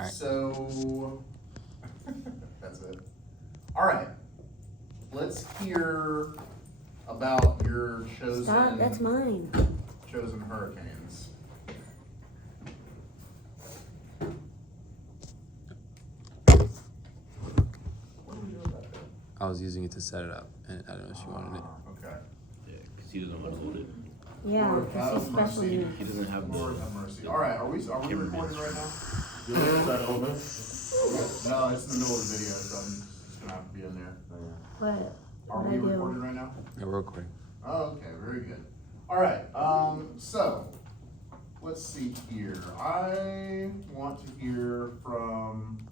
right. So, that's it. All right. Let's hear about your Stop, that's mine. chosen hurricanes. What are we doing back there? I was using it to set it up, and I don't know if she wanted it. Okay. Yeah, because he doesn't want to hold it. Yeah, Lord because have he's special mercy. needs. He doesn't have Lord the. have mercy. All right, are we Cameraman. recording right now? You want to start over? No, it's in the middle of the video, so I'm just gonna have to be in there. What? Are What we I do? recording right now? Yeah, we're recording. Oh, okay, very good. All right, so, let's see here. I want to hear from,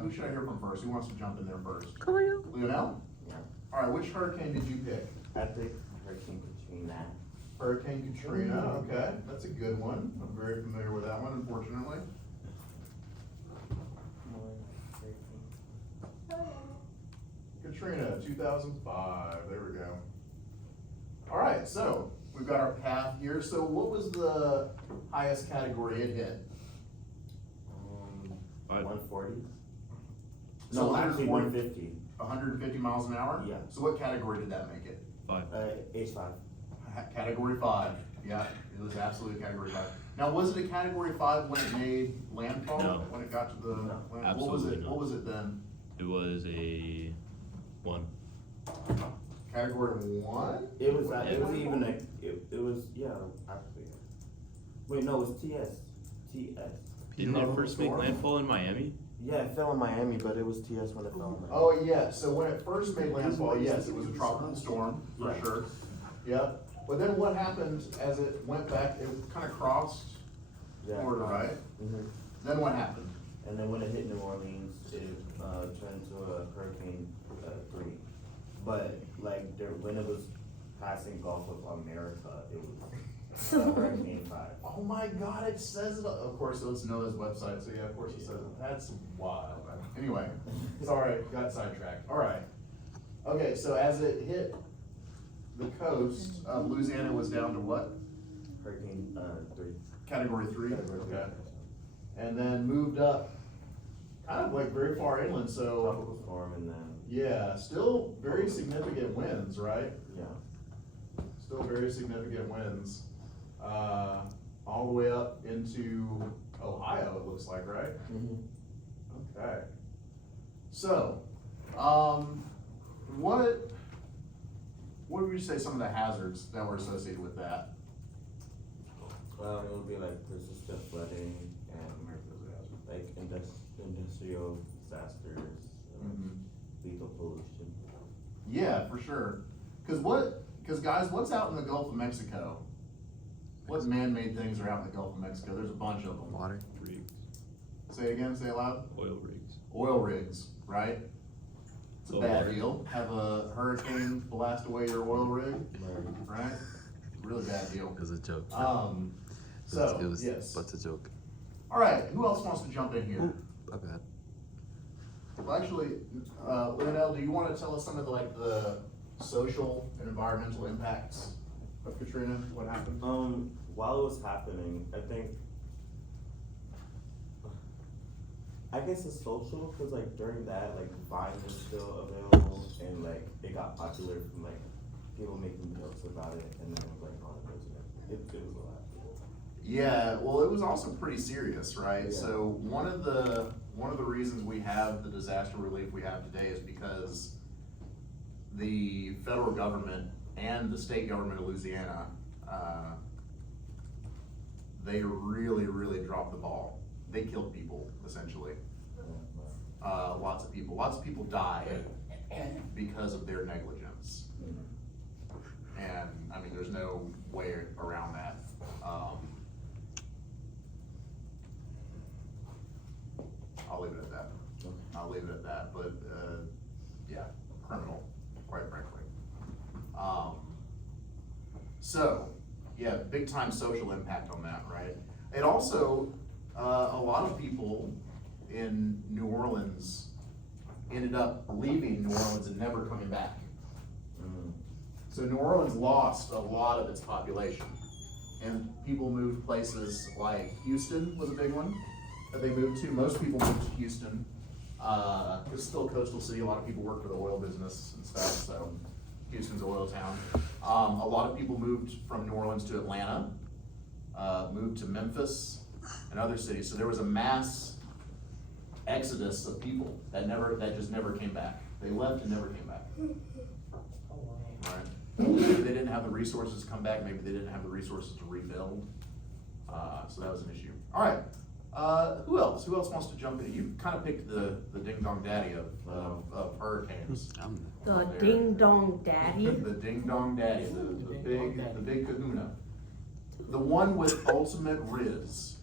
who should I hear from first? Who wants to jump in there first? Lionel? Yeah. All right, which hurricane did you pick? I think Hurricane Katrina. Hurricane Katrina, okay, that's a good one. I'm very familiar with that one, unfortunately. Katrina, 2005, there we go. All right, so we've got our path here. So what was the highest category it hit? 140? So No, actually 140. 150. 150 miles an hour? Yeah. So what category did that make it? 5. H5. Category 5, yeah, it was absolutely category 5. Now, was it a category 5 when it made landfall? No. When it got to the No. land? What was Absolutely it? not. What was it then? It was a 1. Category 1? It was even like, it was, yeah, actually. Wait, no, it was TS. Didn't it first make landfall in Miami? Yeah, it fell in Miami, but it was TS when it fell in Miami. Oh, yeah, so when it first made landfall, yes, it was a tropical storm, for Right. sure. Yep, but then what happened as it went back, it kind of crossed Yeah. Florida, right? Mhm. Then what happened? And then when it hit New Orleans, it turned into a Hurricane 3. But like when it was passing Gulf of America, it was Hurricane 5. Oh my God, it says it, of course, it's NOAA's website, so yeah, of course it says it, that's wild. Anyway, sorry, got sidetracked, all right. Okay, so as it hit the coast, Louisiana was down to what? Hurricane 3. Category 3? Category three. Okay. And then moved up, kind of like very far inland, so, Tropical storm and then, yeah, still very significant winds, right? yeah. Still very significant winds, all the way up into Ohio, it looks like, right? Okay. So, what would you say some of the hazards that were associated with that? It would be like persistent flooding and like industrial disasters, lethal pollution. Yeah, for sure. Cause guys, what's out in the Gulf of Mexico? What man-made things are out in the Gulf of Mexico? There's a bunch of them. Water. Rigs. Say it again, say it loud. Oil rigs. Oil rigs, right? It's a Oil bad rig. deal. Have a hurricane blast away your oil rig, right? Really bad deal. It was a joke. So, it was, yes. But it's a joke. All right, who else wants to jump in here? Ooh, my bad. Well, actually, Lionel, do you want to tell us some of the social and environmental impacts of Katrina? What happened? While it was happening, I guess it's social, cause like during that, like Vine was still available and like it got popular from like people making jokes about it and then it was like on the internet. It was a lot. Yeah, well, it was also pretty serious, right? Yeah. So one of the reasons we have the disaster relief we have today is because the federal government and the state government of Louisiana, they really, really dropped the ball. They killed people, essentially. Lots of people died because of their negligence. And, I mean, there's no way around that. I'll leave it at that. But, yeah, criminal, quite frankly. So, yeah, big time social impact on that, right? It also, a lot of people in New Orleans ended up leaving New Orleans and never coming back. So New Orleans lost a lot of its population, and people moved places like Houston was a big one. that they moved to. Most people moved to Houston. It's still a coastal city. A lot of people work for the oil business and stuff, so Houston's a oil town. A lot of people moved from New Orleans to Atlanta, moved to Memphis and other cities. So there was a mass exodus of people that just never came back. They left and never came back. Right. Maybe they didn't have the resources to come back, maybe they didn't have the resources to rebuild. So that was an issue. All right, who else? Who else wants to jump in? You kind of picked the ding dong daddy of hurricanes. The ding dong daddy. The ding dong daddy, the big kahuna. The one with ultimate riz.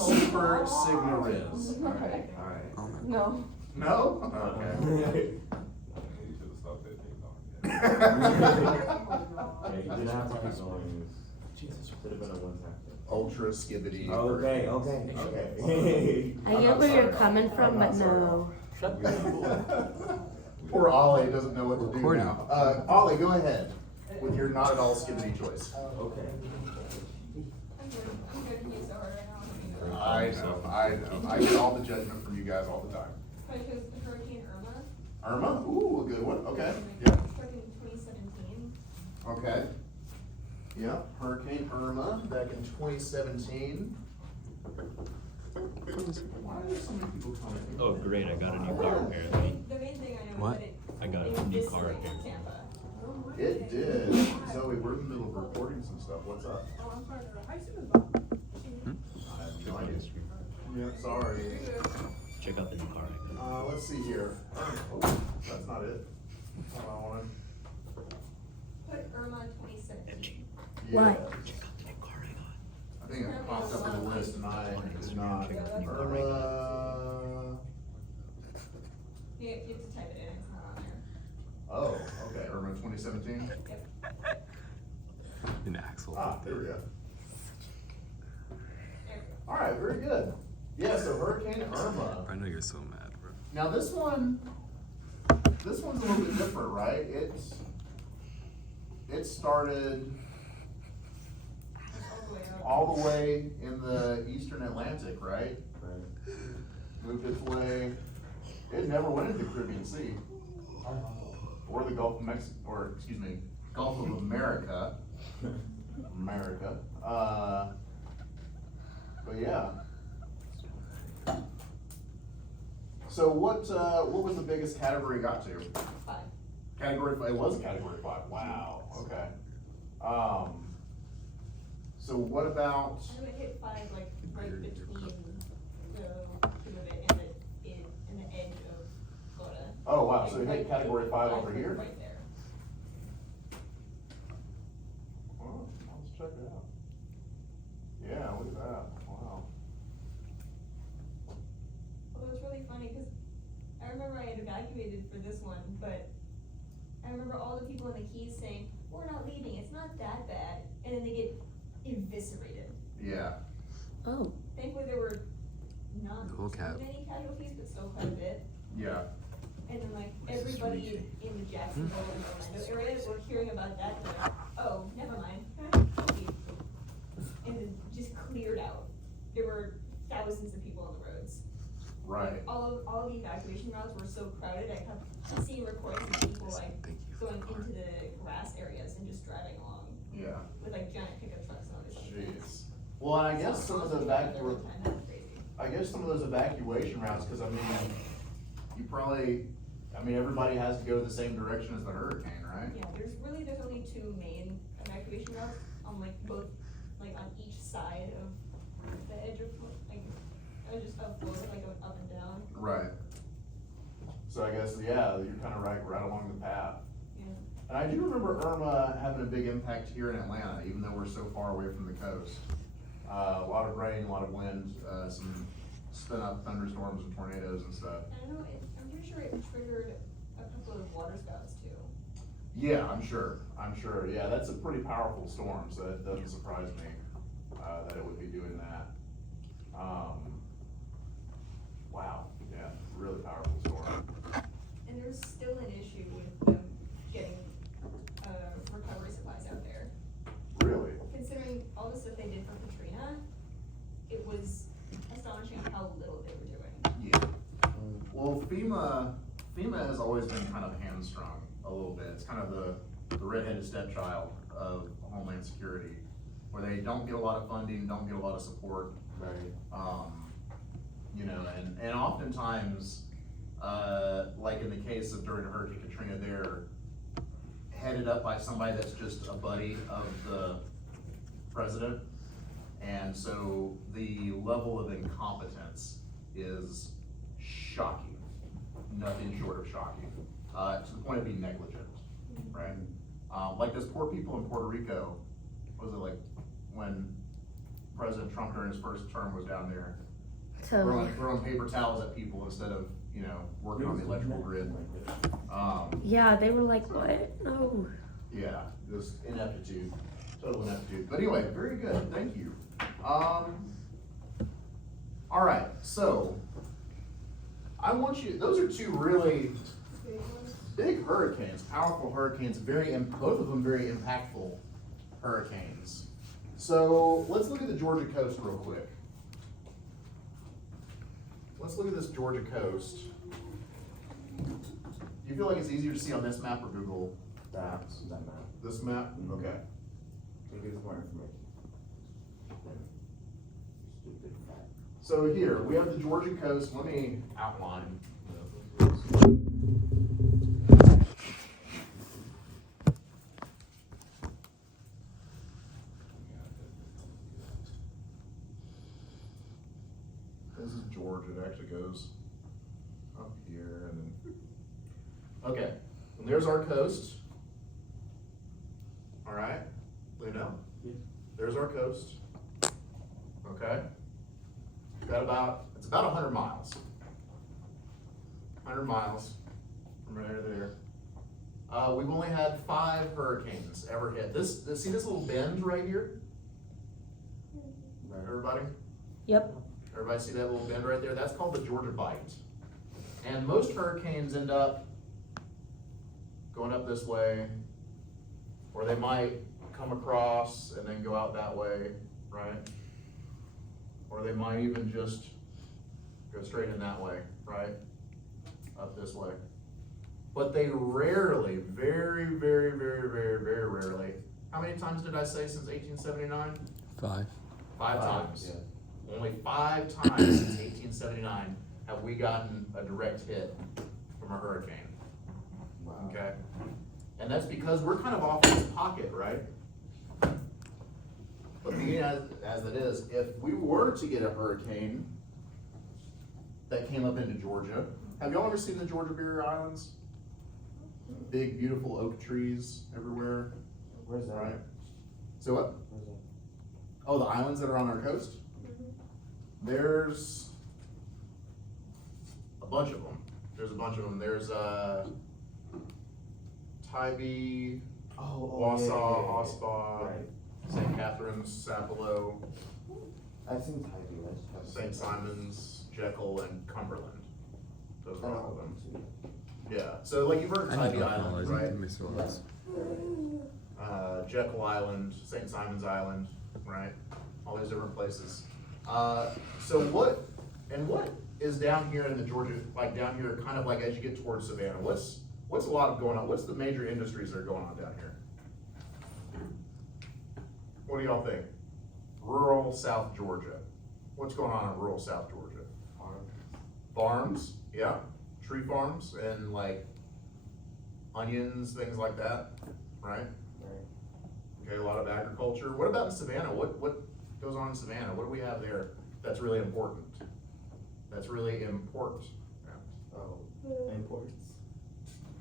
Super Sigma riz. All right. Alright. No. No? Okay. You should have stopped that thing on. Yeah, you didn't have to keep going. Should have been a one-time thing. Ultra skibbity. Okay. I get where you're coming from, but no. Poor Ollie doesn't know what to do Recording. now. Ollie, go ahead with your not at all skibbity choice. Okay. I'm good to use over right now. I know. I get all the judgment from you guys all the time. I chose Hurricane Irma. Irma, ooh, a good one, okay, It yeah, struck in 2017. okay. Yeah, Hurricane Irma back in 2017. Why are there so many people commenting? Oh, great, I got a new car apparently. The main thing I know What? is that it. I got it a new car eviscerated apparently. Tampa. It did. Zoe, we're in the middle of recording some stuff, what's up? Oh, I'm part of the high school. I have no idea. Yeah, sorry. Check out the new car I got. Let's see here. Oh, that's not it. Hold on, one. Put Irma 2017. What? Check out the new car I got. I think it popped up in the list and I did not. Check out the new car I got. Irma. You have to type it in, it's not on there. Oh, okay, Irma 2017. Yep, An axle. There we go. there we go. All right, very good. Yeah, so Hurricane Irma. I know you're so mad, bro. Now this one's a little bit different, right? It started All the way up. all the way in the eastern Atlantic, right? Right. Moved its way. It never went into the Caribbean Sea or the Gulf of Mexico, or excuse me, Gulf of America. America. But yeah. So what was the biggest category it got to? 5. Category 5, it was category 5, wow, okay. So what about, I know it hit 5 like right between the two of it and the edge of Florida. oh wow, so it Like, hit category 5 over here? Right there. Well, let's check it out. Yeah, look at that, wow. Although it's really funny, cause I remember I had evacuated for this one, but I remember all the people in the Keys saying, we're not leaving, it's not that bad, and then they get eviscerated. Yeah, Oh, Thankfully, there were not The whole too cab. many casualties, but still quite a bit. yeah, And then like everybody in the Jacksonville and Orlando area were hearing about that, and they're like, oh, never mind. And then just cleared out. There were thousands of people on the roads. right, All of the evacuation routes were so crowded, I kept seeing recordings of people like Thank you for going the car. into the grass areas and just driving along yeah, with like giant pickup trucks and all this stuff. jeez. Well, and I guess some of the That's crazy. I guess some of those evacuation routes, cause I mean, you probably, I mean, everybody has to go the same direction as the hurricane, right? Yeah, there's only 2 main evacuation routes on like both, like on each side of the edge of, like, just of Florida, like going up and down. Right. So I guess, yeah, you're kinda right along the path. Yeah. And I do remember Irma having a big impact here in Atlanta, even though we're so far away from the coast. A lot of rain, a lot of wind, some spin up thunderstorms and tornadoes and stuff. And I know I'm pretty sure it triggered a couple of water spouts too. Yeah, I'm sure, yeah, that's a pretty powerful storm, so it doesn't surprise me, that it would be doing that. Wow, yeah, really powerful storm. And there's still an issue with them getting, recovery supplies out there. Really? Considering all the stuff they did for Katrina, it was astonishing how Well, FEMA has always been kind of hamstrung a little bit. It's kind of the redheaded stepchild of Homeland Security, where they don't get a lot of funding, don't get a lot of support. Right. You know, and oftentimes, like in the case of during Hurricane Katrina, they're headed up by somebody that's just a buddy of the president. And so the level of incompetence is shocking, nothing short of shocking, to the point of being negligent, right? Like those poor people in Puerto Rico, what was it like when President Trump during his first term was down there Totally. throwing paper towels at people instead of, you know, working on the electrical grid. Yeah, they were like, what? No. Yeah, just ineptitude, total ineptitude. But anyway, very good, thank you. All right, so I want you, those are two really big hurricanes, powerful hurricanes, both of them very impactful hurricanes. So let's look at the Georgia coast real quick. Let's look at this Georgia coast. Do you feel like it's easier to see on this map or Google Maps? That map. This map? Okay. Can you give us more information? Stupid fact. So here, we have the Georgia coast. Let me outline. This is Georgia. It actually goes up here and then. Okay, and there's our coast. All right, Lino? Yeah. There's our coast. Okay? It's about 100 miles. 100 miles from there to there. We've only had 5 hurricanes ever hit. See this little bend right here? Everybody? Yep. Everybody see that little bend right there? That's called the Georgia Bight. And most hurricanes end up going up this way, or they might come across and then go out that way, right? Or they might even just go straight in that way, right? Up this way. But they rarely, very, very, very, very, very rarely, how many times did I say since 1879? 5. 5 times. Yeah. Only 5 times since 1879 have we gotten a direct hit from a hurricane, Wow. okay? And that's because we're kind of off in this pocket, right? But being as it is, if we were to get a hurricane that came up into Georgia, have y'all ever seen the Georgia Barrier Islands? Big, beautiful oak trees everywhere, Where's that? right? So what? Where's that? Oh, the islands that are on our coast? There's a bunch of them. There's Tybee, Wausau, yeah. Ospaw, Right. St. Catherine's, Sapelo, I've seen Tybee. I just haven't St. seen- Simons, Jekyll, and Cumberland. Those are all of them. too. Yeah, so like you've heard of I need Tybee to Island, acknowledge right? it. Mr. Wallace. Jekyll Island, St. Simons Island, right? All these different places. So what is down here in the Georgia, like down here, kind of like as you get towards Savannah, what's a lot of going on? What's the major industries that are going on down here? What do y'all think? Rural South Georgia. What's going on in rural South Georgia? Farms, yeah, tree farms and like onions, things like that, right? Right. Okay, a lot of agriculture. What about in Savannah? What goes on in Savannah? What do we have there that's really important? That's really important. Oh, imports.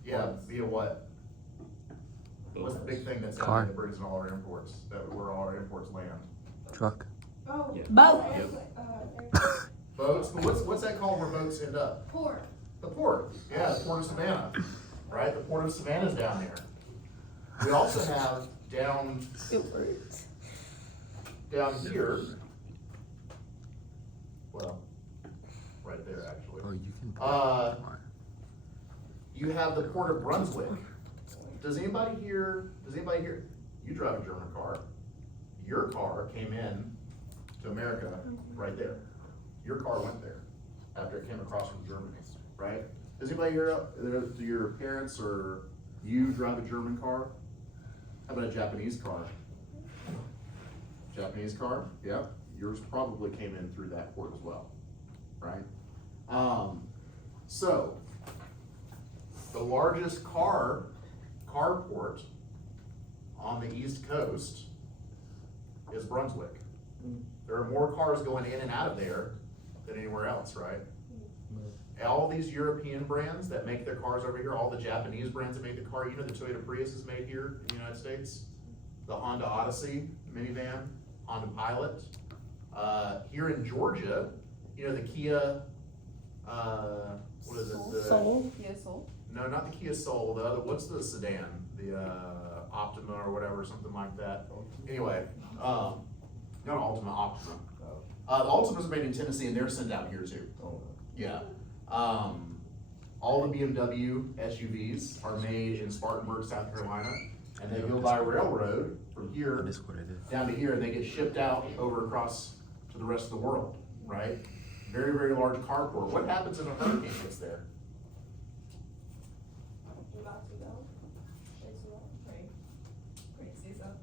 Yeah, via what? What's the big thing that's down Car. there that brings in all our imports, where all our imports land? Truck. Oh. Yeah. Boat. Boats, but what's that called where boats end up? Port. The port, yeah, the Port of Savannah, right? The Port of Savannah's down there. We also have down It works. here, well, right there actually. Oh, you can. Uh, You have the Port of Brunswick. Does anybody here, you drive a German car. Your car came in to America right there. Your car went there after it came across from Germany, right? Does anybody here, do your parents or you drive a German car? How about a Japanese car? Japanese car, yeah, yours probably came in through that port as well, right? So, the largest carport on the East Coast is Brunswick. There are more cars going in and out of there than anywhere else, right? All these European brands that make their cars over here, all the Japanese brands that make the car, you know the Toyota Prius is made here in the United States? The Honda Odyssey minivan, Honda Pilot. Here in Georgia, you know the Kia, what is it? The- Soul. Yeah, Soul. No, not the Kia Soul, the other, what's the sedan? The, Optima or whatever, something like that. Anyway, not Altima, Optima. The Altima's made in Tennessee and they're sent out here too. Yeah. All the BMW SUVs are made in Spartanburg, South Carolina, and they go by railroad from here That's what it is. down to here, and they get shipped out over across to the rest of the world, right? Very, very large carport. What happens if a hurricane hits there? You're about to go. It's up. Pray. Pray it stays up.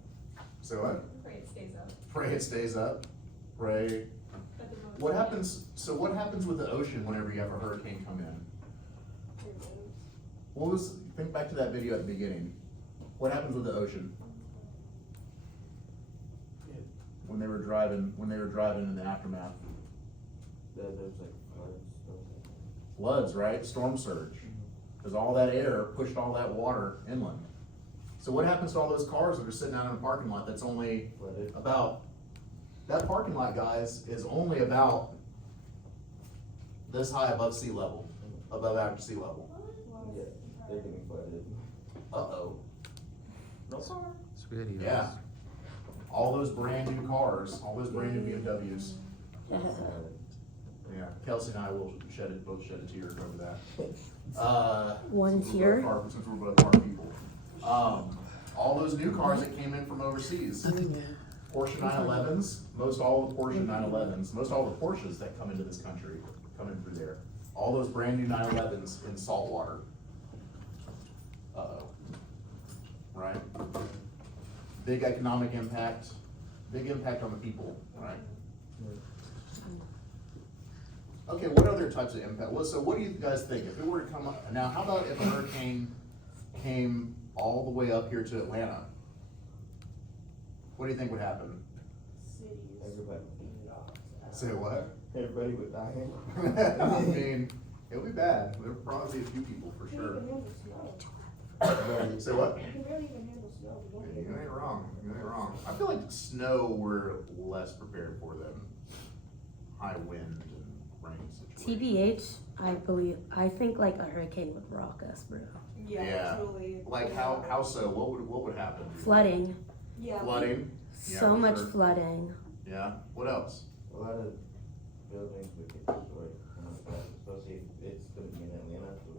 So what? Pray it stays up. Pray it stays up. Pray. But the most- What happens, so what happens with the ocean whenever you have a hurricane come in? What was, think back to that video at the beginning. What happens with the ocean? When they were driving in the aftermath. There's like floods, stuff. Floods, right? Storm surge. Cause all that air pushed all that water inland. So what happens to all those cars that are sitting out in a parking lot that's only Flooded. about, that parking lot, guys, is only about this high above sea level, above average sea level. Yeah, they're getting flooded. Uh-oh. No. Spaghetti. Yeah. All those brand new cars, all those brand new BMWs. Yeah, Kelsey and I will both shed a tear over that. One Since we're tear? both car- Since we're both car people. All those new cars that came in from overseas. Porsche 911s, most all the Porsche 911s, most all the Porsches that come into this country come in through there. All those brand new 911s in saltwater. Uh-oh. Right? Big economic impact, big impact on the people, right? Okay, what other types of impact? Well, so what do you guys think? If it were to come up, now how about if a hurricane came all the way up here to Atlanta? What do you think would happen? Everybody. Say what? Everybody would die. I mean, it'll be bad. There'll probably be a few people for sure. Say what? You can barely even handle snow. You ain't wrong, you ain't wrong. I feel like snow we're less prepared for than high wind and rain situations. TBH, I think like a hurricane would rock us, bro. Yeah. Yeah, truly. Like how so? What would happen? Flooding, Yeah. Flooding? Yeah, so for much sure. flooding. Yeah, what else? A lot of buildings would get destroyed, especially if it's gonna be in Atlanta. So,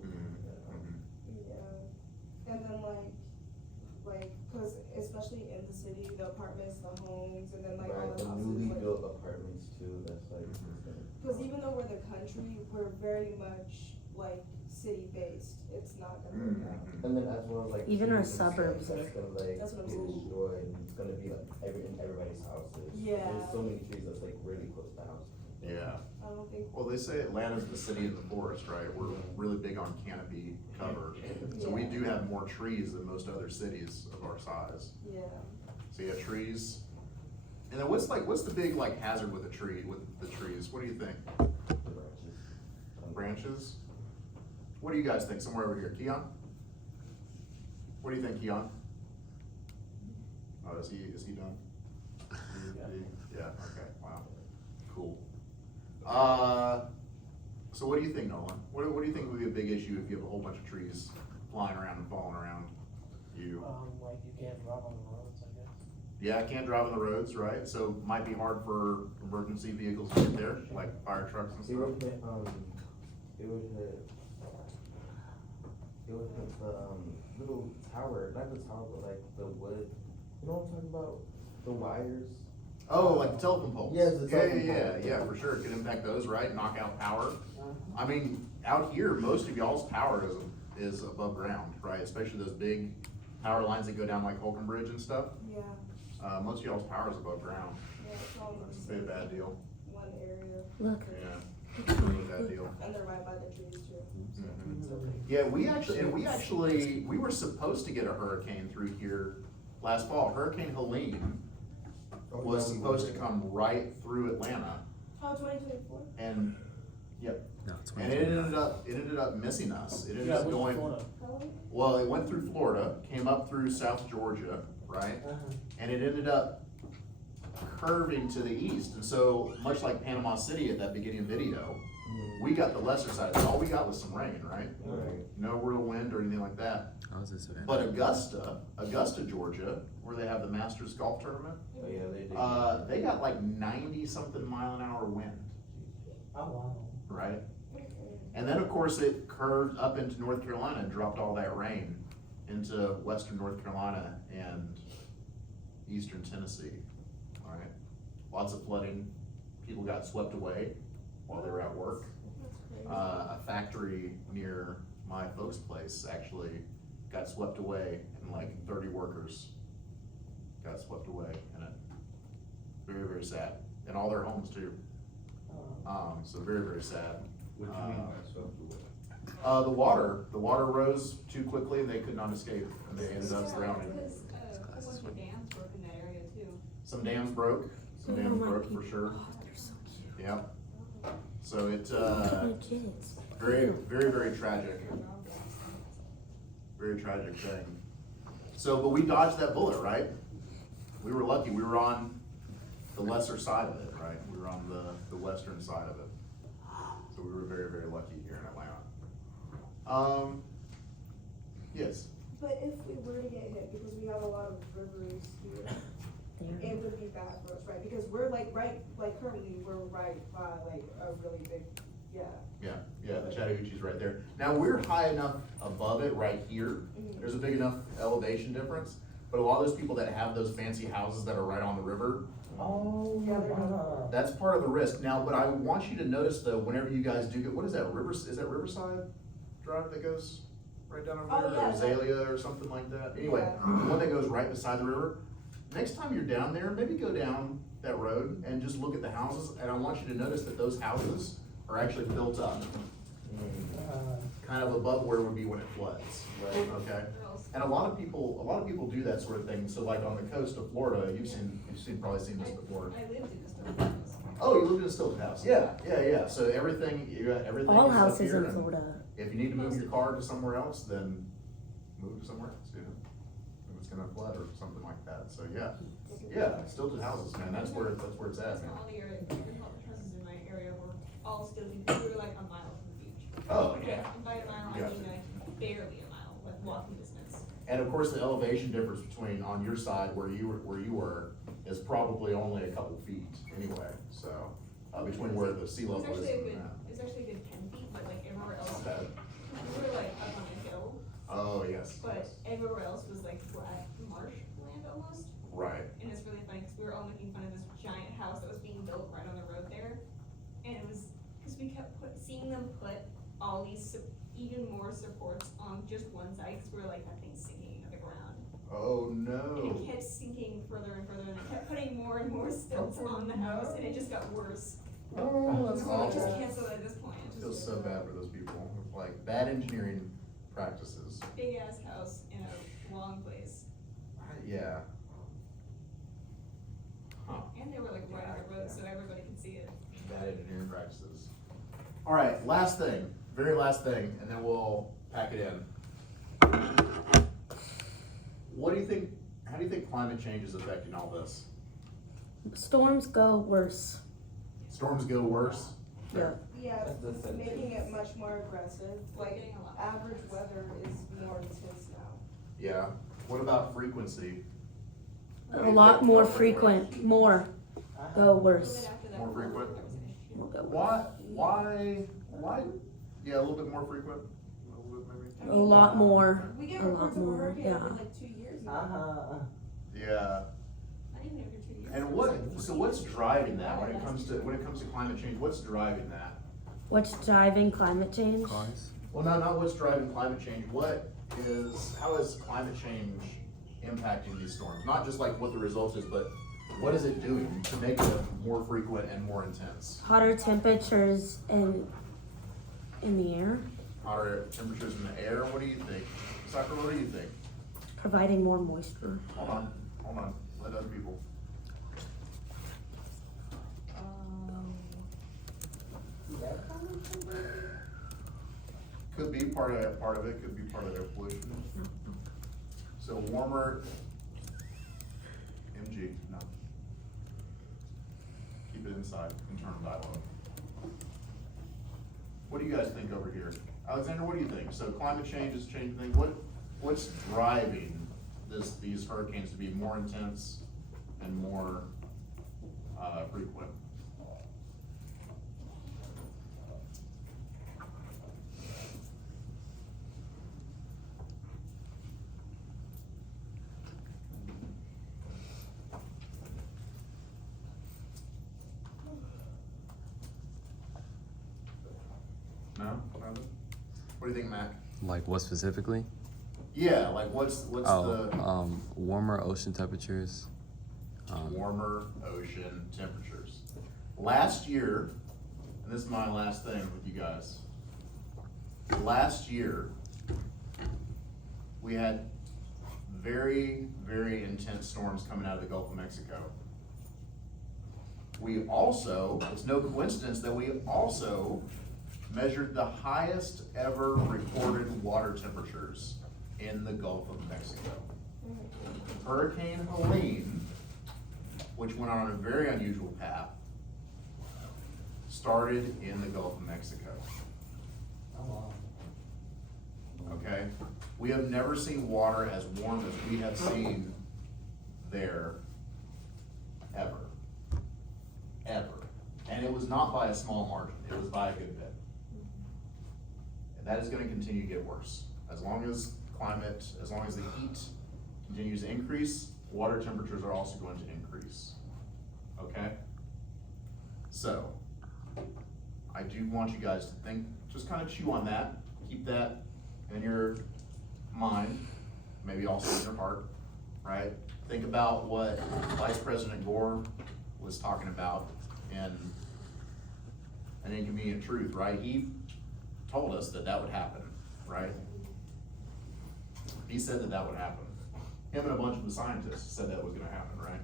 Yeah, and then cause especially in the city, the apartments, the homes, and then like all Right, the the houses, newly like, built apartments too, that's like, it's gonna. cause even though we're the country, we're very much like city-based, it's not gonna work out. And then as well as like. Even our trees and stuff, suburbs That's gonna like That's what I'm get saying. destroyed, and it's gonna be like in everybody's houses. Yeah. There's so many trees that's like really close to houses. Yeah. I don't think, Well, they say Atlanta's the city of the forest, right? We're really big on canopy cover. So we do have more trees than most other cities of our size. yeah, So you have trees. And then what's the big like hazard with the trees? What do you think? The branches. Branches? What do you guys think? Somewhere over here. Keon? What do you think, Keon? Oh, is he done? Yeah, okay, wow. Cool. So what do you think, Nolan? What do you think would be a big issue if you have a whole bunch of trees flying around and falling around you? Like you can't drive on the roads, I guess. Yeah, can't drive on the roads, right? So might be hard for emergency vehicles to get there, like fire trucks and It stuff. would hit, it would hit the, little tower, not the tower, but like the wood, you know what I'm talking about? The wires. Oh, like the telephone poles? Yes, the telephone Yeah, poles. yeah, for sure, it could impact those, right, knock out power. I mean, out here, most of y'all's power is above ground, right, especially those big power lines that go down like Holcomb Bridge and stuff. Yeah, Most of y'all's power is above ground, yeah, it's all in it's a bad deal, one area, Look. yeah, it's a really bad deal. and they're right by the trees too. Mhm. It's okay. Yeah, we were supposed to get a hurricane through here last fall. Hurricane Helene was supposed to come right through Atlanta, Oh, 2024? and, yep, No, it's and it ended up missing us. It ended Yeah, up which going, Florida? well, it went through Florida, came up through South Georgia, right? And it ended up curving to the east, and so, much like Panama City at that beginning video, we got the lesser side. All we got was some rain, right? Right. No real wind or anything like that. How is this event? But Augusta, Georgia, where they have the Masters Golf Tournament, Oh, yeah, they did. they got like 90-something mile-an-hour wind, Oh, wow. right? And then, of course, it curved up into North Carolina and dropped all that rain into western North Carolina and eastern Tennessee, all right? Lots of flooding, people got swept away while they were at work. That's crazy. A factory near my folks' place actually got swept away, and like 30 workers got swept away in it. Very, very sad, and all their homes too. So very, very sad. What you mean by swept away? The water rose too quickly and they could not escape, and they ended up drowning. Because, a bunch of dams broke in that area too. Some dams broke, Oh, for sure, Oh, they're so cute. yeah. So it, My kids. very, very, very tragic. Very tragic thing. So, but we dodged that bullet, right? We were lucky, we were on the lesser side of it, right? We were on the western side of it. So we were very, very lucky here in Atlanta. Yes, But if we were to get hit, because we have a lot of rivers here, There. it would be bad for us, right? Because we're like, currently, we're right by like a really big, yeah, the Chattahoochee's right there. Now, we're high enough above it right here, there's a big enough elevation difference, but a lot of those people that have those fancy houses that are right on the river, Oh, Yeah, they're wow. that's part of the risk. Now, but I want you to notice though, whenever you guys do get, what is that, is that Riverside Drive that goes right down over Oh, there? yeah. Or Azalea or something like that? Anyway, the one that goes right beside the river. Next time you're down there, maybe go down that road and just look at the houses, and I want you to notice that those houses are actually built up, kind of above where it would be when it floods, Right. okay? And a lot of people do that sort of thing, so like on the coast of Florida, you've probably seen this before. I lived in this building. Oh, you lived in a Stilton house, yeah, so everything, everything All is up houses here, in and Florida. if you need to move your car to somewhere else, then move to somewhere else, you know? If it's gonna flood or something like that, so yeah, Stilton houses, man, that's where it's at, man. All the area, all the houses in my area were all still, we were like a mile from the beach. Oh, yeah. And by a mile, I Gotcha. mean like barely a mile, like walking distance. And of course, the elevation difference between, on your side where you were, is probably only a couple feet anyway, so, between where the sea level is and that. It's actually a good 10 feet, but like everywhere else, Not bad. we were like up on a hill, Oh, yes, but everywhere else was like flat marsh land almost. right, And it's really funny, cause we were all making fun of this giant house that was being built right on the road there. And it was, cause we kept seeing them put all these even more supports on just one side, cause we were like, that thing's sinking into the ground. oh And no. it kept sinking further and further, and they kept putting more and more stilts on the house, and it just got worse. Oh, that's So we just awful. canceled at this point. It's Feels just so bad for those people, like bad engineering practices. big ass house in a long place, Yeah. Huh. and they were like right on the road, so everybody could see it. Bad engineering practices. All right, last thing, very last thing, and then we'll pack it in. What do you think, how do you think climate change is affecting all this? Storms go worse. Storms go worse? Yeah. Yeah, That's the it's same making thing. it much more aggressive, like, Getting a lot. average weather is more intense now. Yeah. What about frequency? A lot more frequent, more go A little worse. bit after that, More frequent? there was an issue. Will go worse. Why, yeah, a little bit more frequent? A little bit maybe? A lot more. We get A lot reports of a more, hurricane yeah. every like 2 years now. Uh-huh. Yeah, Not even every 2 years. And what's driving that when it comes to climate change? What's driving that? What's driving climate change? Cars? Well, not what's driving climate change. How is climate change impacting these storms? Not just like what the result is, but what is it doing to make it more frequent and more intense? Hotter temperatures in the air, Hotter temperatures in the air. What do you think? Sakura, what do you think? providing more moisture. Hold on. Let other people. Could be part of it, could be part of air pollution. So warmer, MG, no. Keep it inside, internal dialogue. What do you guys think over here? Alexander, what do you think? So climate change is changing things. What's driving these hurricanes to be more intense and more, frequent? No? Nothing? What do you think, Mac? Like what specifically? Yeah, like what's Warmer ocean temperatures. warmer ocean temperatures? Last year, and this is my last thing with you guys. Last year, we had very, very intense storms coming out of the Gulf of Mexico. We also, it's no coincidence that we also measured the highest ever recorded water temperatures in the Gulf of Mexico. Hurricane Helene, which went on a very unusual path, started in the Gulf of Mexico. Oh, wow. Okay? We have never seen water as warm as we have seen there ever. Ever. And it was not by a small margin, it was by a good bit. And that is gonna continue to get worse. As long as the heat continues to increase, water temperatures are also going to increase. Okay? So, I do want you guys to think, just kind of chew on that, keep that in your mind, maybe also in your heart, right? Think about what Vice President Gore was talking about in An Inconvenient Truth, right? He told us that would happen, right? He said that would happen. Him and a bunch of the scientists said that was gonna happen, right?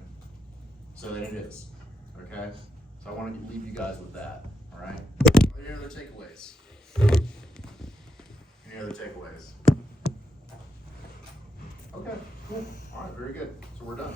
So then it is, okay? So I wanna leave you guys with that, all right? Are there any other takeaways? Any other takeaways? Okay, cool, all right, very good, so we're done.